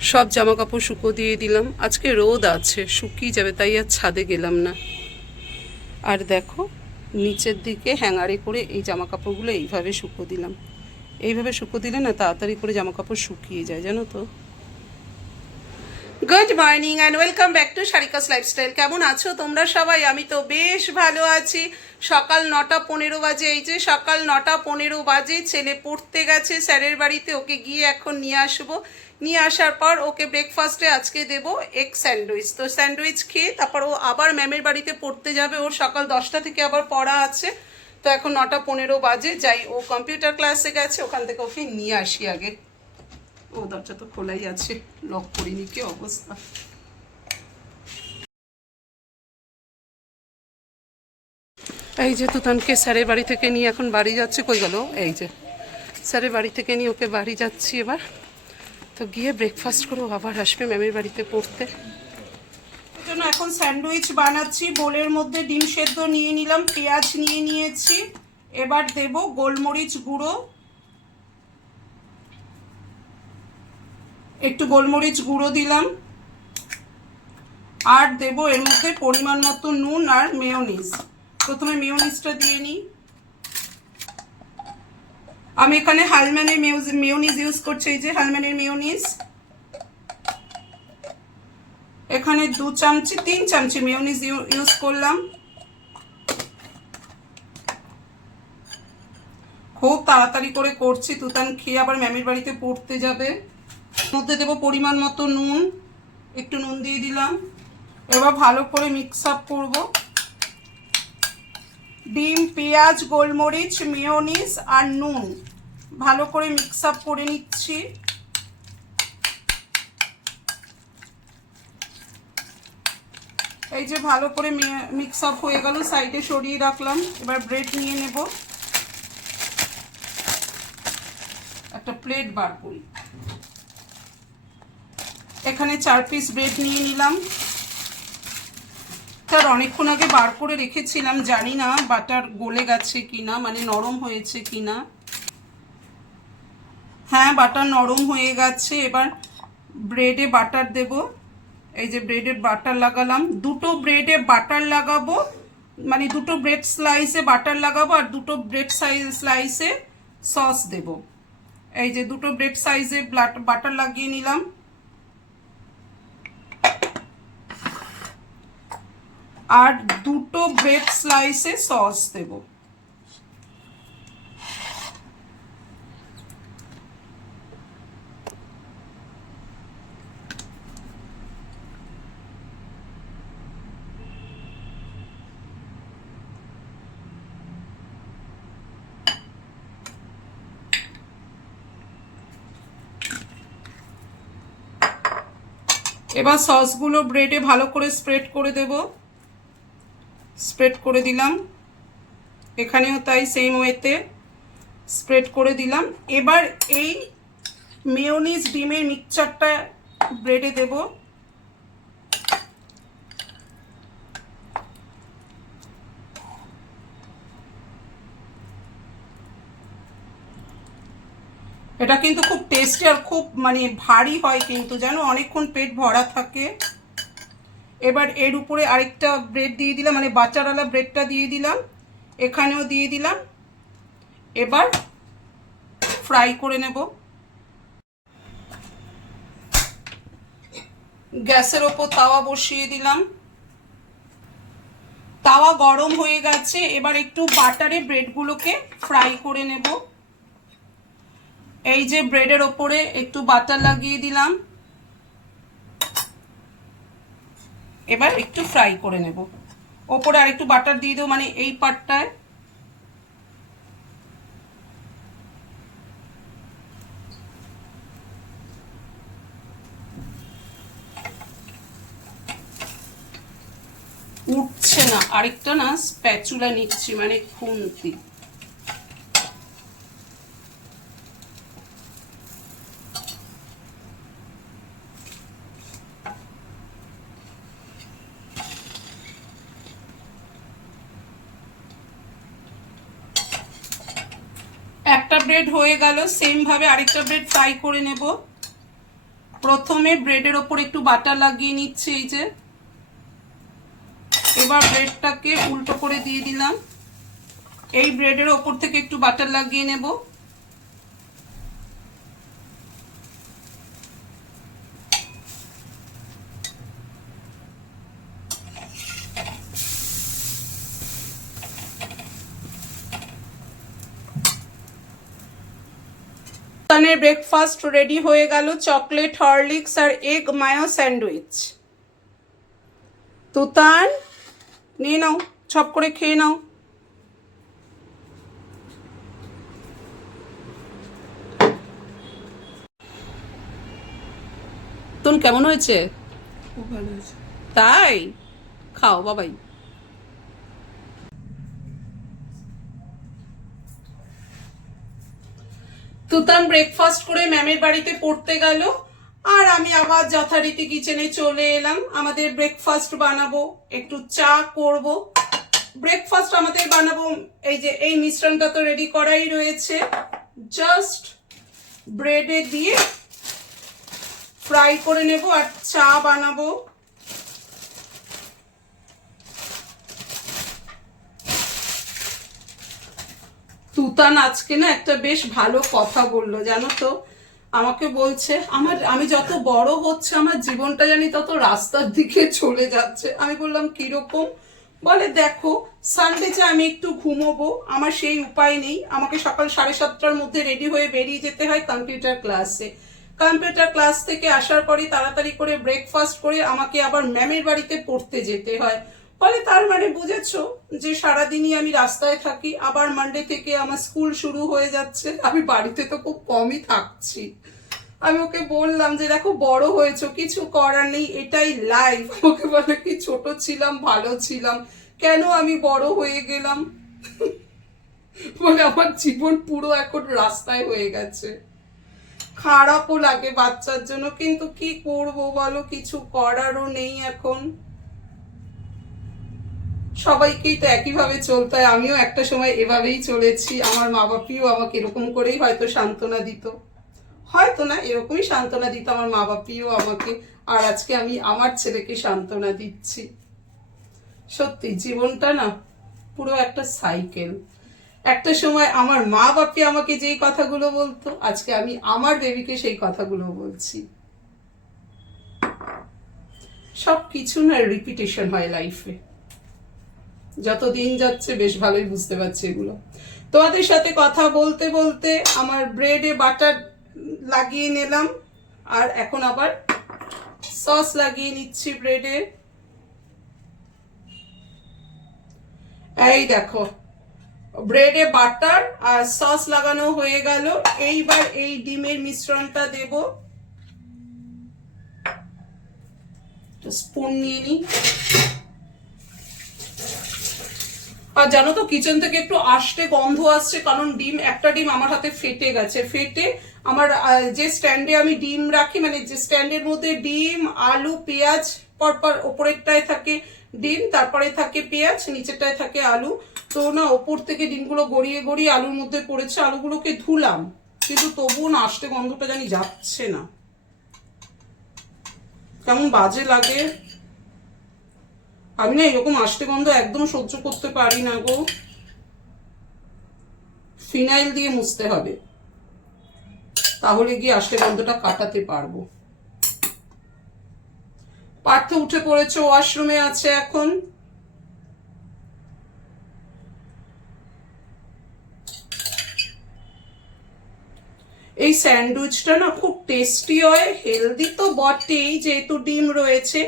সব জামা কাপড় শুকো দিয়ে দিলাম। আজকে রোদ আছে, শুকিয়ে যাবে, তাই আর ছাদে গেলাম না। আর দেখো, নিচের দিকে হ্যাঙ্গারে করে এই জামা কাপড়গুলো এইভাবে শুকো দিলাম। এইভাবে শুকো দিলে না তাড়াতাড়ি করে জামা কাপড় শুকিয়ে যায়, জানো তো। Good morning and welcome back to Sarika's lifestyle কেমন আছো তোমরা সবাই? আমি তো বেশ ভালো আছি। সকাল নটা পনেরো বাজে, এই যে সকাল নটা পনেরো বাজে, ছেলে পড়তে গেছে, স্যারের বাড়িতে, ওকে গিয়ে এখন নিয়ে আসব। নিয়ে আসার পর ওকে ব্রেকফাস্টে আজকে দেবো এগ স্যান্ডউইচ তো স্যান্ডউইচ খেয়ে তারপর ও আবার ম্যামের বাড়িতে পড়তে যাবে। ওর সকাল দশটা থেকে আবার পড়া আছে। তো এখন নটা পনেরো বাজে। যাই, ও কম্পিউটার ক্লাসে গেছে। ওখান থেকে ওকে নিয়ে আসি আগে। ও দরজা তো খোলাই আছে। লক করিনি, কি অবস্থা? এই যে তুতানকে স্যারের বাড়ি থেকে নিয়ে এখন বাড়ি যাচ্ছে। কই গেল? এই যে, স্যারের বাড়ি থেকে নিয়ে ওকে বাড়ি যাচ্ছি এবার। তো গিয়ে ব্রেকফাস্ট করে আবার আসবে ম্যামের বাড়িতে পড়তে। জন্য এখন স্যান্ডউইচ বানাচ্ছি, বোলের মধ্যে ডিম সেদ্ধ নিয়ে নিলাম, পেঁয়াজ নিয়ে নিয়েছি। এবার দেব গোলমরিচ গুঁড়ো। একটু গোলমরিচ গুঁড়ো দিলাম। আর দেব এর মধ্যে পরিমাণ মতো নুন আর মেয়োনিজ। প্রথমে মেয়োনিজটা দিয়ে নিই। আমি এখানে হালম্যানের মেয়োনিজ ইউজ করছি, এই যে হালম্যানের মেয়োনিজ এখানে দু চামচি, তিন চামচি মেয়োনিজ ইউজ করলাম। খুব তাড়াতাড়ি করে করছি, তুতান খেয়ে আবার ম্যামের বাড়িতে পড়তে যাবে। মধ্যে দেবো পরিমাণ মতো নুন, একটু নুন দিয়ে দিলাম। এবার ভালো করে মিক্স আপ করব। ডিম, পেঁয়াজ, গোলমরিচ, মেয়োনিজ আর নুন। ভালো করে মিক্স আপ করে নিচ্ছি। এই যে ভালো করে মিক্স আপ হয়ে গেল সাইডে সরিয়ে রাখলাম। এবার ব্রেড নিয়ে নেব। একটা প্লেট বার করি। এখানে চার পিস ব্রেড নিয়ে নিলাম। তার অনেকক্ষণ আগে বার করে রেখেছিলাম, জানি না বাটার গলে গেছে কিনা মানে নরম হয়েছে কিনা। হ্যাঁ বাটার নরম হয়ে গেছে, এবার ব্রেডে বাটার দেব। এই যে ব্রেডে বাটার লাগালাম। দুটো ব্রেডে বাটার লাগাবো মানে দুটো ব্রেড স্লাইসে বাটার লাগাবো আর দুটো ব্রেড সাইজ স্লাইসে সস দেব। এই যে দুটো ব্রেড সাইজে বাটার লাগিয়ে নিলাম। আর দুটো ব্রেড স্লাইসে সস দেব। এবার সসগুলো ব্রেডে ভালো করে স্প্রেড করে দেবো। স্প্রেড করে দিলাম। এখানেও তাই সেম ওয়েতে স্প্রেড করে দিলাম। এবার এই মেয়োনিজ ডিমের মিক্সচারটা ব্রেডে দেব। এটা কিন্তু খুব টেস্টি আর খুব মানে ভারী হয় কিন্তু, জানো? অনেকক্ষণ পেট ভরা থাকে। এবার এর উপরে আরেকটা ব্রেড দিয়ে দিলাম মানে বাচ্চারালা ব্রেডটা দিয়ে দিলাম, এখানেও দিয়ে দিলাম। এবার ফ্রাই করে নেব। গ্যাসের ওপর তাওয়া বসিয়ে দিলাম। তাওয়া গরম হয়ে গেছে, এবার একটু বাটারে ব্রেডগুলোকে ফ্রাই করে নেব। এই যে ব্রেডের ওপরে একটু বাটার লাগিয়ে দিলাম। এবার একটু ফ্রাই করে নেব। ওপরে আর একটু বাটার দিয়ে দেবো মানে এই পার্টটায় উঠছে না, আরেকটা না স্প্যাচুলা নিচ্ছি মানে খুন্তি একটা ব্রেড হয়ে গেল সেমভাবে আরেকটা ব্রেড ফ্রাই করে নেব। প্রথমে ব্রেডের ওপর একটু বাটার লাগিয়ে নিচ্ছে, এই যে। এবার ব্রেডটাকে উল্টো করে দিয়ে দিলাম। এই ব্রেডের ওপর থেকে একটু বাটার লাগিয়ে নেব। তানের ব্রেকফাস্ট রেডি হয়ে গেল চকলেট হরলিক্স আর এগ মায়ো স্যান্ডউইচ তুতান নিয়ে নাও ছপ করে খেয়ে নাও। তুন কেমন হয়েছে? খুব ভালো হয়েছে। তাই? খাও বাবাই। তুতান ব্রেকফাস্ট করে ম্যামের বাড়িতে পড়তে গেল। আর আমি আবার যথারীতি কিচেনে চলে এলাম। আমাদের ব্রেকফাস্ট বানাবো, একটু চা করব। ব্রেকফাস্ট আমাদের বানাবো, এই যে, এই মিশ্রণটা তো রেডি করাই রয়েছে। জাস্ট ব্রেডে দিয়ে ফ্রাই করে নেব আর চা বানাবো। তুতান আজকে না একটা বেশ ভালো কথা বলল, জানো তো। আমাকে বলছে, আমার, আমি যত বড় হচ্ছে, আমার জীবনটা জানি তত রাস্তার দিকে চলে যাচ্ছে। আমি বললাম, কীরকম? বলে, দেখো সানডেতে আমি একটু ঘুমোবো, আমার সেই উপায় নেই। আমাকে সকাল সাড়ে সাতটার মধ্যে রেডি হয়ে বেরিয়ে যেতে হয় কম্পিউটার ক্লাসে কম্পিউটার ক্লাস থেকে আসার পরে তাড়াতাড়ি করে ব্রেকফাস্ট করে আমাকে আবার ম্যামের বাড়িতে পড়তে যেতে হয়। ফলে তার মানে বুঝেছ যে সারাদিনই আমি রাস্তায় থাকি, আবার মানডে থেকে আমার স্কুল শুরু হয়ে যাচ্ছে। আমি বাড়িতে তো খুব কমই থাকছি। আমি ওকে বললাম যে, দেখো, বড় হয়েছো, কিছু করার নেই, এটাই লাইফ ওকে বলে, কি ছোট ছিলাম, ভালো ছিলাম, কেন আমি বড় হয়ে গেলাম? বলে, আমার জীবন পুরো এখন রাস্তায় হয়ে গেছে। খারাপও লাগে বাচ্চার জন্য, কিন্তু কি করব বলো, কিছু করারও নেই এখন। সবাইকেই তো একইভাবে চলতে হয়। আমিও একটা সময় এভাবেই চলেছি। আমার মা বাপিও আমাকে এরকম করেই হয়তো সান্ত্বনা দিত। হয়তো না, এরকমই সান্ত্বনা দিত আমার মা বাপিও আমাকে। আর আজকে আমি আমার ছেলেকে সান্ত্বনা দিচ্ছি। সত্যি, জীবনটা না পুরো একটা সাইকেল একটা সময় আমার মা বাপি আমাকে যেই কথাগুলো বলতো, আজকে আমি আমার বেবিকে সেই কথাগুলো বলছি। সব কিছু না রিপিটেশন হয় লাইফে যত দিন যাচ্ছে বেশ ভালোই বুঝতে পারছি এগুলো। তোমাদের সাথে কথা বলতে বলতে আমার ব্রেডে বাটার লাগিয়ে নিলাম, আর এখন আবার সস লাগিয়ে নিচ্ছি ব্রেডে এই দেখো ব্রেডে বাটার আর সস লাগানো হয়ে গেল। এইবার এই ডিমের মিশ্রণটা দেব। স্পুন নিয়ে নিই। আর জানো তো কিচেন থেকে একটু আষ্টে গন্ধ আসছে, কারণ ডিম, একটা ডিম আমার হাতে ফেটে গেছে। ফেটে আমার যে স্ট্যান্ডে আমি ডিম রাখি মানে যে স্ট্যান্ডের মধ্যে ডিম, আলু, পেঁয়াজ পরপর ওপরেরটায় থাকে ডিম, তারপরে থাকে পেঁয়াজ, নিচেরটায় থাকে আলু। তো না, ওপর থেকে ডিমগুলো গড়িয়ে গড়িয়ে আলুর মধ্যে পড়েছে, আলুগুলোকে ধুলাম। কিন্তু তবুও না আষ্টে গন্ধটা জানি যাচ্ছে না। কেমন বাজে লাগে। আমি না এরকম আষ্টে গন্ধ একদম সহ্য করতে পারি না গো। ফিনাইল দিয়ে মুছতে হবে। তাহলে গিয়ে আষ্টে গন্ধটা কাটাতে পারব। পার্থ উঠে পড়েছে ওয়াশরুমে আছে এখন। এই স্যান্ডউইচটা না খুব টেস্টি হয়, হেলদি তো বটেই, যেহেতু ডিম রয়েছে।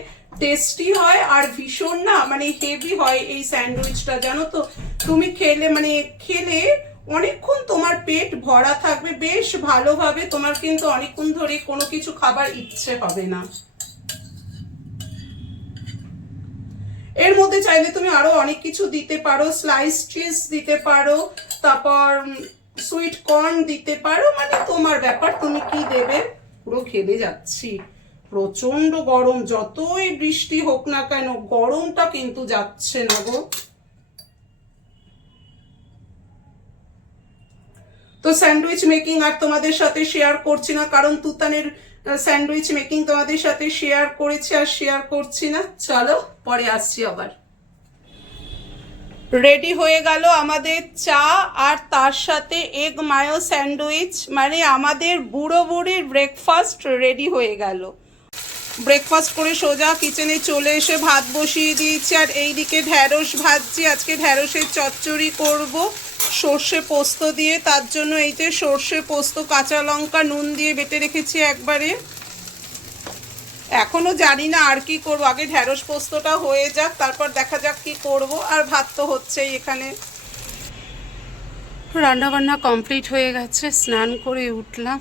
টেস্টি হয় আর ভীষণ না মানে হেভি হয় এই স্যান্ডউইচটা, জানো তো? তুমি খেলে মানে খেলে অনেকক্ষণ তোমার পেট ভরা থাকবে, বেশ ভালোভাবে তোমার কিন্তু অনেকক্ষণ ধরে কোনো কিছু খাবার ইচ্ছে হবে না। এর মধ্যে চাইলে তুমি আরও অনেক কিছু দিতে পারো স্লাইস চিজ দিতে পারো, তারপর সুইট কর্ন দিতে পারো মানে তোমার ব্যাপার, তুমি কি দেবে? পুরো খেলে যাচ্ছি। প্রচণ্ড গরম, যতই বৃষ্টি হোক না কেন, গরমটা কিন্তু যাচ্ছে না গো। তো স্যান্ডউইচ মেকিং আর তোমাদের সাথে শেয়ার করছি না, কারণ তুতানের স্যান্ডউইচ মেকিং তোমাদের সাথে শেয়ার করেছি আর শেয়ার করছি না। চলো, পরে আসছি আবার। রেডি হয়ে গেল আমাদের চা আর তার সাথে এগ মায়ো স্যান্ডউইচ মানে আমাদের বুড়ো বুড়ির ব্রেকফাস্ট রেডি হয়ে গেল। ব্রেকফাস্ট করে সোজা কিচেনে চলে এসে ভাত বসিয়ে দিয়েছি। আর এইদিকে ঢ্যাঁড়স ভাজছি। আজকে ঢ্যাঁড়সের চচ্চড়ি করব। সর্ষে পোস্ত দিয়ে। তার জন্য এই যে সর্ষে পোস্ত, কাঁচা লঙ্কা, নুন দিয়ে বেটে রেখেছি একবারে। এখনও জানি না আর কি করব। আগে ঢ্যাঁড়স পোস্তটা হয়ে যাক, তারপর দেখা যাক কি করব। আর ভাত তো হচ্ছেই এখানে। রান্না বান্না কমপ্লিট হয়ে গেছে। স্নান করে উঠলাম।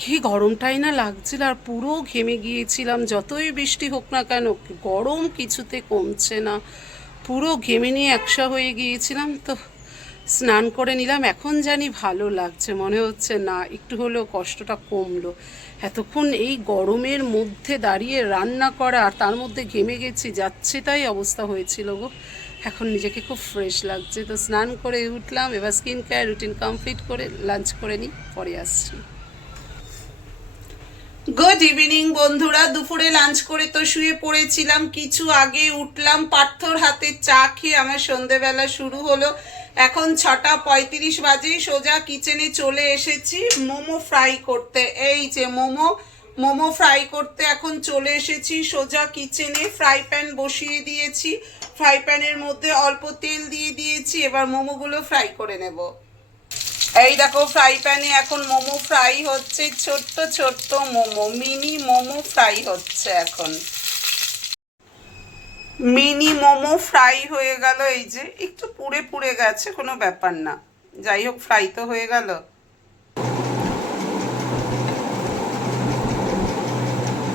কি গরমটাই না লাগছিল আর পুরো ঘেমে গিয়েছিলাম। যতই বৃষ্টি হোক না কেন, গরম কিছুতে কমছে না। পুরো ঘেমে নিয়ে একসা হয়ে গিয়েছিলাম, তো স্নান করে নিলাম। এখন জানি ভালো লাগছে, মনে হচ্ছে না, একটু হলেও কষ্টটা কমলো। এতক্ষণ এই গরমের মধ্যে দাঁড়িয়ে রান্না করা আর তার মধ্যে ঘেমে গেছি যাচ্ছে তাই অবস্থা হয়েছিল গো। এখন নিজেকে খুব ফ্রেশ লাগছে, তো স্নান করে উঠলাম, এবার স্কিন কেয়ার রুটিন কমপ্লিট করে লাঞ্চ করে নিই, পরে আসছি। গুড ইভিনিং বন্ধুরা। দুপুরে লাঞ্চ করে তো শুয়ে পড়েছিলাম। কিছু আগে উঠলাম, পার্থর হাতে চা খেয়ে আমার সন্ধেবেলা শুরু হলো। এখন ছটা পঁয়ত্রিশ বাজে, সোজা কিচেনে চলে এসেছি। মোমো ফ্রাই করতে। এই যে মোমো মোমো ফ্রাই করতে এখন চলে এসেছি। সোজা কিচেনে ফ্রাই প্যান বসিয়ে দিয়েছি। ফ্রাই প্যানের মধ্যে অল্প তেল দিয়ে দিয়েছি। এবার মোমোগুলো ফ্রাই করে নেব। এই দেখো ফ্রাই প্যানে এখন মোমো ফ্রাই হচ্ছে, ছোট্ট ছোট্ট মোমো মিনি মোমো ফ্রাই হচ্ছে এখন। মিনি মোমো ফ্রাই হয়ে গেল, এই যে একটু পুড়ে পুড়ে গেছে, কোনো ব্যাপার না। যাই হোক ফ্রাই তো হয়ে গেল।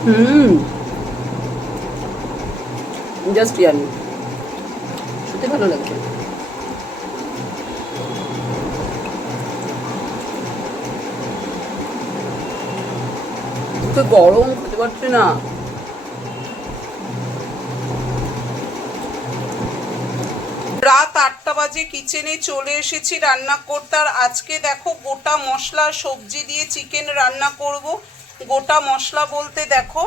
হুম। জাস্ট ইয়ামি সত্যি ভালো লাগছে। তো গরম, খেতে পারছি না। রাত আটটা বাজে, কিচেনে চলে এসেছি রান্না করতে। আর আজকে দেখো গোটা মশলা, সবজি দিয়ে চিকেন রান্না করব। গোটা মশলা বলতে দেখো,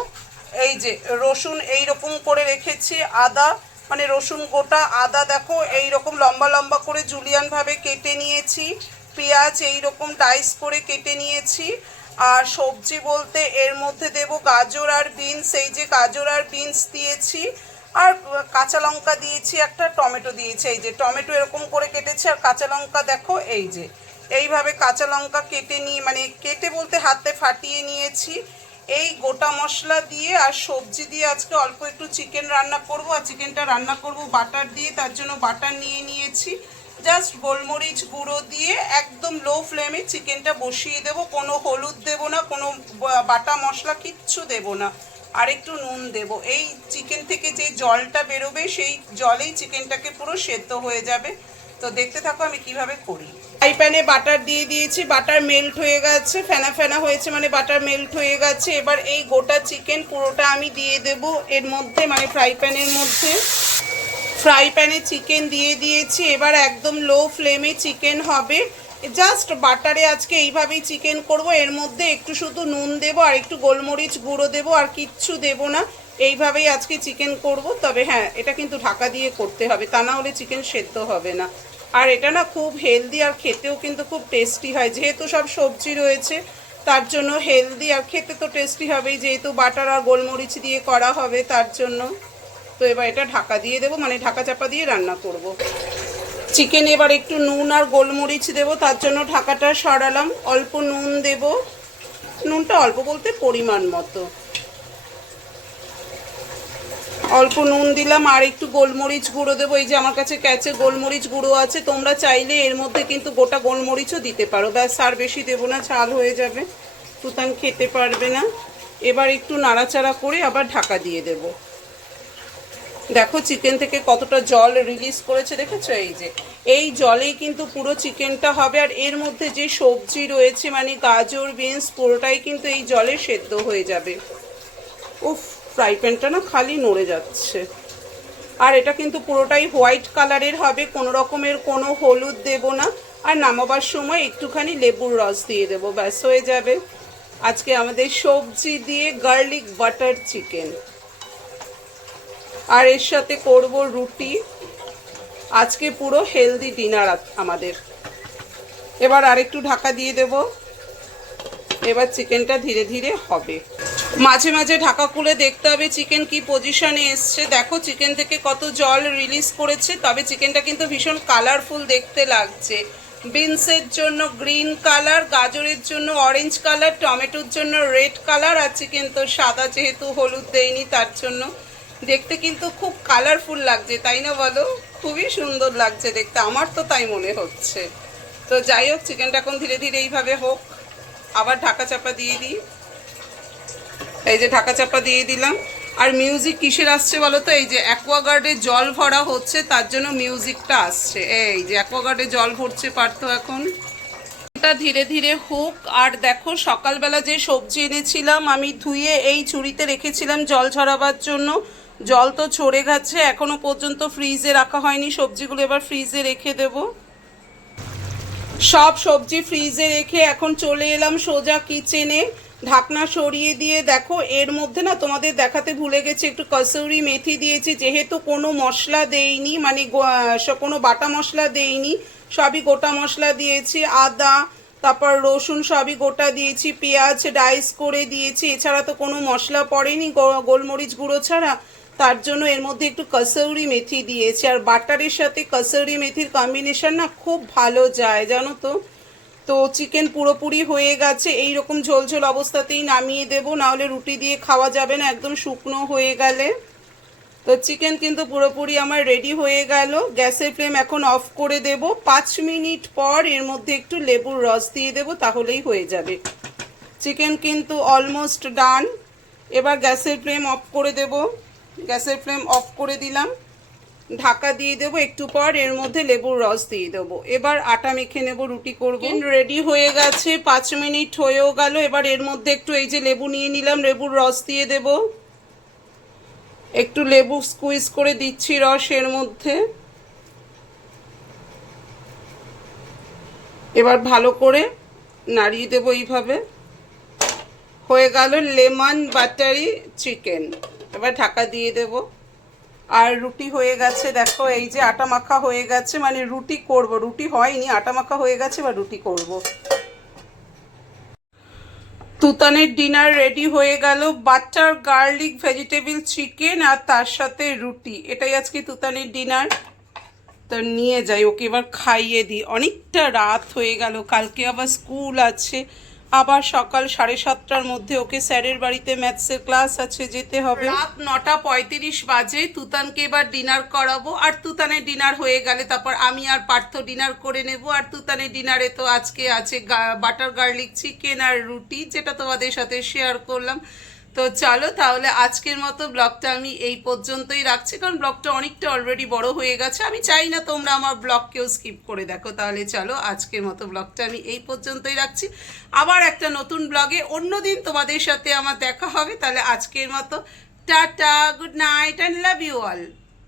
এই যে রসুন এই রকম করে রেখেছি, আদা মানে রসুন গোটা, আদা দেখো এই রকম লম্বা লম্বা করে জুলিয়ান ভাবে কেটে নিয়েছি। পেঁয়াজ এই রকম ডাইস করে কেটে নিয়েছি। আর সবজি বলতে এর মধ্যে দেব গাজর আর বিনস, এই যে গাজর আর বিনস দিয়েছি, আর কাঁচা লঙ্কা দিয়েছি, একটা টমেটো দিয়েছি, এই যে টমেটো এরকম করে কেটেছি, আর কাঁচা লঙ্কা দেখো, এই যে। এইভাবে কাঁচা লঙ্কা কেটে নিয়ে মানে কেটে বলতে হাতে ফাটিয়ে নিয়েছি। এই গোটা মশলা দিয়ে আর সবজি দিয়ে আজকে অল্প একটু চিকেন রান্না করব, আর চিকেনটা রান্না করব বাটার দিয়ে, তার জন্য বাটার নিয়ে নিয়েছি। জাস্ট গোলমরিচ গুঁড়ো দিয়ে একদম লো ফ্লেমে চিকেনটা বসিয়ে দেব। কোনো হলুদ দেব না, কোনো বাটা মশলা কিচ্ছু দেব না। আর একটু নুন দেব। এই চিকেন থেকে যে জলটা বেরোবে, সেই জলেই চিকেনটাকে পুরো সেদ্ধ হয়ে যাবে। তো দেখতে থাকো আমি কীভাবে করি। ফ্রাই প্যানে বাটার দিয়ে দিয়েছি, বাটার মেল্ট হয়ে গেছে, ফেনা ফেনা হয়েছে মানে বাটার মেল্ট হয়ে গেছে। এবার এই গোটা চিকেন পুরোটা আমি দিয়ে দেব। এর মধ্যে মানে ফ্রাই প্যানের মধ্যে। ফ্রাই প্যানে চিকেন দিয়ে দিয়েছি, এবার একদম লো ফ্লেমে চিকেন হবে। জাস্ট বাটারে আজকে এইভাবেই চিকেন করব, এর মধ্যে একটু শুধু নুন দেবো আর একটু গোলমরিচ গুঁড়ো দেবো আর কিচ্ছু দেবো না। এইভাবেই আজকে চিকেন করব, তবে হ্যাঁ এটা কিন্তু ঢাকা দিয়ে করতে হবে, তা না হলে চিকেন সেদ্ধ হবে না। আর এটা না খুব হেলদি আর খেতেও কিন্তু খুব টেস্টি হয়, যেহেতু সব সবজি রয়েছে, তার জন্য হেলদি আর খেতে তো টেস্টি হবেই, যেহেতু বাটার আর গোলমরিচ দিয়ে করা হবে তার জন্য। তো এবার এটা ঢাকা দিয়ে দেবো মানে ঢাকা চাপা দিয়ে রান্না করব। চিকেন এবার একটু নুন আর গোলমরিচ দেবো, তার জন্য ঢাকাটা সরালাম, অল্প নুন দেব। নুনটা অল্প বলতে পরিমাণ মতো। অল্প নুন দিলাম, আর একটু গোলমরিচ গুঁড়ো দেবো। এই যে আমার কাছে ক্যাচে গোলমরিচ গুঁড়ো আছে, তোমরা চাইলে এর মধ্যে কিন্তু গোটা গোলমরিচও দিতে পারো। ব্যাস, আর বেশি দেবো না, ঝাল হয়ে যাবে। সুতান খেতে পারবে না। এবার একটু নাড়াচাড়া করে আবার ঢাকা দিয়ে দেবো। দেখো চিকেন থেকে কতটা জল রিলিজ করেছে, দেখেছ? এই যে, এই জলেই কিন্তু পুরো চিকেনটা হবে। আর এর মধ্যে যে সবজি রয়েছে মানে গাজর, বিনস, পুরোটাই কিন্তু এই জলে সেদ্ধ হয়ে যাবে। উফ ফ্রাই প্যানটা না খালি নড়ে যাচ্ছে। আর এটা কিন্তু পুরোটাই হোয়াইট কালারের হবে, কোনো রকমের কোনো হলুদ দেব না। আর নামাবার সময় একটুখানি লেবুর রস দিয়ে দেবো, ব্যাস, হয়ে যাবে। আজকে আমাদের সবজি দিয়ে গার্লিক বাটার চিকেন আর এর সাথে করব রুটি। আজকে পুরো হেলদি ডিনার আমাদের। এবার আরেকটু ঢাকা দিয়ে দেব। এবার চিকেনটা ধীরে ধীরে হবে। মাঝে মাঝে ঢাকা খুলে দেখতে হবে চিকেন কি পজিশনে এসছে। দেখো চিকেন থেকে কত জল রিলিজ করেছে, তবে চিকেনটা কিন্তু ভীষণ কালারফুল দেখতে লাগছে। বিনসের জন্য গ্রিন কালার গাজরের জন্য অরেঞ্জ কালার টমেটোর জন্য রেড কালার আর চিকেন তো সাদা যেহেতু হলুদ দেয়নি তার জন্য। দেখতে কিন্তু খুব কালারফুল লাগছে, তাই না বলো? খুবই সুন্দর লাগছে দেখতে, আমার তো তাই মনে হচ্ছে। তো যাই হোক চিকেনটা এখন ধীরে ধীরে এইভাবে হোক, আবার ঢাকা চাপা দিয়ে দিই। এই যে ঢাকা চাপা দিয়ে দিলাম। আর মিউজিক কিসের আসছে বলো তো? এই যে অ্যাকোয়াগার্ডে জল ভরা হচ্ছে, তার জন্য মিউজিকটা আসছে। এই যে অ্যাকোয়াগার্ডে জল ভরছে পারত এখন। ধীরে ধীরে হোক, আর দেখো সকালবেলা যে সবজি এনেছিলাম, আমি ধুয়ে এই ঝুড়িতে রেখেছিলাম জল ঝরাবার জন্য। জল তো ছড়ে গেছে, এখনও পর্যন্ত ফ্রিজে রাখা হয়নি। সবজিগুলো এবার ফ্রিজে রেখে দেবো। সব সবজি ফ্রিজে রেখে এখন চলে এলাম সোজা কিচেনে ঢাকনা সরিয়ে দিয়ে দেখো, এর মধ্যে না তোমাদের দেখাতে ভুলে গেছি, একটু কসৌরি মেথি দিয়েছি। যেহেতু কোনো মশলা দেইনি মানে কোনো বাটা মশলা দেইনি, সবই গোটা মশলা দিয়েছি। আদা, তারপর রসুন সবই গোটা দিয়েছি, পেঁয়াজ ডাইস করে দিয়েছি। এছাড়া তো কোনো মশলা পড়েনি গোলমরিচ গুঁড়ো ছাড়া। তার জন্য এর মধ্যে একটু কসৌরি মেথি দিয়েছি। আর বাটারের সাথে কসৌরি মেথির কম্বিনেশন না খুব ভালো যায়, জানো তো? তো চিকেন পুরোপুরি হয়ে গেছে। এই রকম ঝোলঝোল অবস্থাতেই নামিয়ে দেবো, নাহলে রুটি দিয়ে খাওয়া যাবে না, একদম শুকনো হয়ে গেলে। তো চিকেন কিন্তু পুরোপুরি আমার রেডি হয়ে গেল। গ্যাসের ফ্লেম এখন অফ করে দেব। পাঁচ মিনিট পর এর মধ্যে একটু লেবুর রস দিয়ে দেবো, তাহলেই হয়ে যাবে। চিকেন কিন্তু অলমোস্ট ডান এবার গ্যাসের ফ্লেম অফ করে দেব। গ্যাসের ফ্লেম অফ করে দিলাম। ঢাকা দিয়ে দেবো একটু পর, এর মধ্যে লেবুর রস দিয়ে দেবো। এবার আটা মেখে নেব, রুটি করব। রেডি হয়ে গেছে, পাঁচ মিনিট হয়েও গেল। এবার এর মধ্যে একটু এই যে লেবু নিয়ে নিলাম, লেবুর রস দিয়ে দেব। একটু লেবু স্কুইজ করে দিচ্ছি রস এর মধ্যে। এবার ভালো করে নাড়িয়ে দেবো এইভাবে। হয়ে গেল লেমন বাটারি চিকেন। এবার ঢাকা দিয়ে দেবো। আর রুটি হয়ে গেছে, দেখো, এই যে আটা মাখা হয়ে গেছে মানে রুটি করব। রুটি হয়নি, আটা মাখা হয়ে গেছে বা রুটি করব। তুতানের ডিনার রেডি হয়ে গেল। বাটার গার্লিক ভেজিটেবল চিকেন আর তার সাথে রুটি। এটাই আজকে তুতানের ডিনার। তো নিয়ে যাই, ওকে এবার খাইয়ে দিই। অনেকটা রাত হয়ে গেল, কালকে আবার স্কুল আছে। আবার সকাল সাড়ে সাতটার মধ্যে ওকে স্যারের বাড়িতে ম্যাথসের ক্লাস আছে, যেতে হবে। রাত নটা পঁয়ত্রিশ বাজে, তুতানকে এবার ডিনার করাবো। আর তুতানের ডিনার হয়ে গেলে তারপর আমি আর পার্থ ডিনার করে নেব। আর তুতানের ডিনারে তো আজকে আছে বাটার গার্লিক চিকেন আর রুটি, যেটা তোমাদের সাথে শেয়ার করলাম। তো চলো তাহলে আজকের মতো ব্লগটা আমি এই পর্যন্তই রাখছি, কারণ ব্লগটা অনেকটা অলরেডি বড় হয়ে গেছে। আমি চাই না তোমরা আমার ব্লগকেও স্কিপ করে দেখো। তাহলে চলো আজকের মতো ব্লগটা আমি এই পর্যন্তই রাখছি। আবার একটা নতুন ব্লগে অন্যদিন তোমাদের সাথে আমার দেখা হবে। তাহলে আজকের মতো tata good night and love you all